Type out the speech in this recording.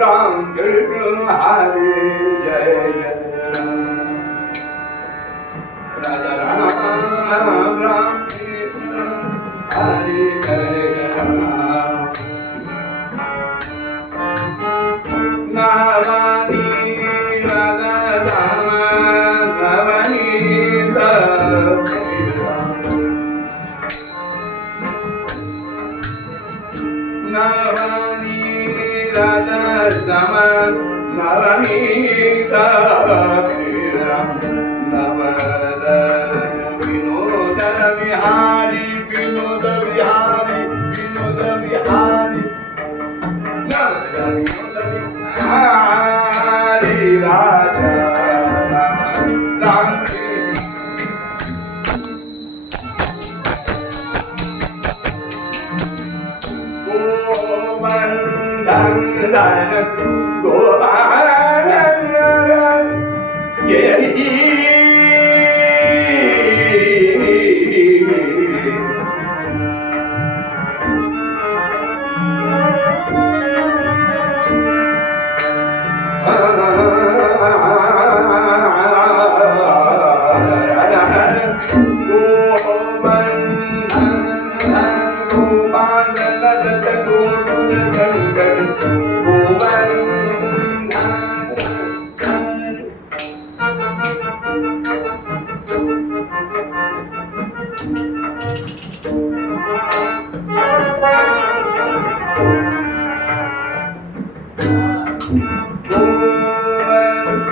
Ram Krishna Hare Jai Jai Raja Ram Ram Krishna Hare Jai Nawani Raja Ram Navni Nawani Raja Ram Navneeta नवद Vinod Vihari Vinod Vihari Vinod Vihari नवद Vinod Vihari Raja Ram Gopalan येरी